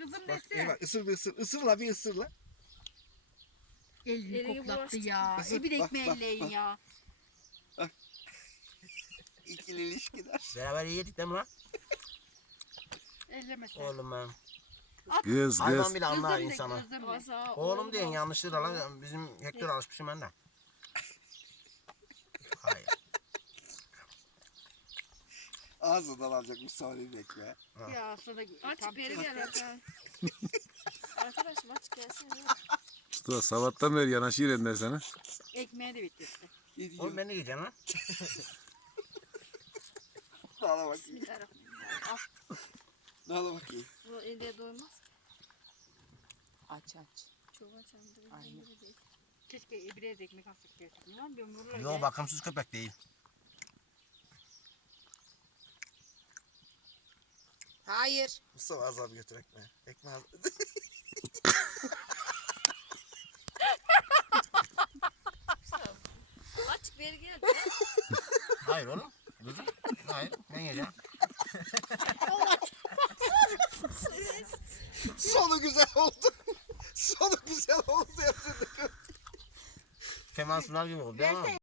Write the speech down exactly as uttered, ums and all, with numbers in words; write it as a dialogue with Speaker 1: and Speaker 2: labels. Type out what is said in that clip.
Speaker 1: kızım
Speaker 2: Bak
Speaker 1: desene.
Speaker 2: eyvah ısır bir ısır. Isırla bir ısırla.
Speaker 1: Elini
Speaker 3: Elini
Speaker 1: koklattı
Speaker 3: bulaştı.
Speaker 1: ya.
Speaker 2: Isır,
Speaker 1: E bir de
Speaker 2: bak,
Speaker 1: ekmeği
Speaker 2: bak,
Speaker 1: elleyin
Speaker 2: bak.
Speaker 1: ya.
Speaker 2: İkili ilişkiler.
Speaker 4: Beraber yedik değil mi lan?
Speaker 1: Ellemesin.
Speaker 4: Oğlum ben.
Speaker 5: Kız
Speaker 4: Hayvan
Speaker 5: kız.
Speaker 4: bile anlar
Speaker 1: Kızım de,
Speaker 4: insana.
Speaker 1: kızım de.
Speaker 3: Asa,
Speaker 4: Oğlum diyen
Speaker 3: olmaz.
Speaker 4: yanlışlıkla lan. Bizim Hector alışmışım ben de. Hayır.
Speaker 2: Ağzından alacakmış Salih'in ekmeği.
Speaker 1: Ya sana
Speaker 3: Aç
Speaker 1: tam
Speaker 3: beri
Speaker 1: çok-
Speaker 3: gel hadi. Arkadaşım aç gelsene.
Speaker 5: Mustafa sabahtan beri yanaşıyor elinden sana.
Speaker 1: Ekmeği de bitirdi.
Speaker 2: Yedi
Speaker 4: Oğlum ben ne yiyeceğim lan?
Speaker 2: Nala bakayım.
Speaker 3: Bismillahirrahmanirrahim. Al.
Speaker 2: Nala bakayım.
Speaker 3: Bu elde doymaz.
Speaker 1: Aç aç.
Speaker 3: Çok açandı.
Speaker 1: Aynen.
Speaker 3: Aynen. Değil.
Speaker 1: Keşke biraz ekmek alsak diyorsun. Lan bir ömürler
Speaker 4: Yo bakımsız köpek değil.
Speaker 1: Hayır.
Speaker 2: Mustafa az abi götür ekmeği. Ekmeği az.
Speaker 3: Aç beri gel.
Speaker 4: Hayır oğlum. Kızım. Hayır. Ben yiyeceğim.
Speaker 2: Sonu güzel oldu. Sonu güzel oldu. Hepsini de
Speaker 4: Kemal Sunal gibi oldu ama.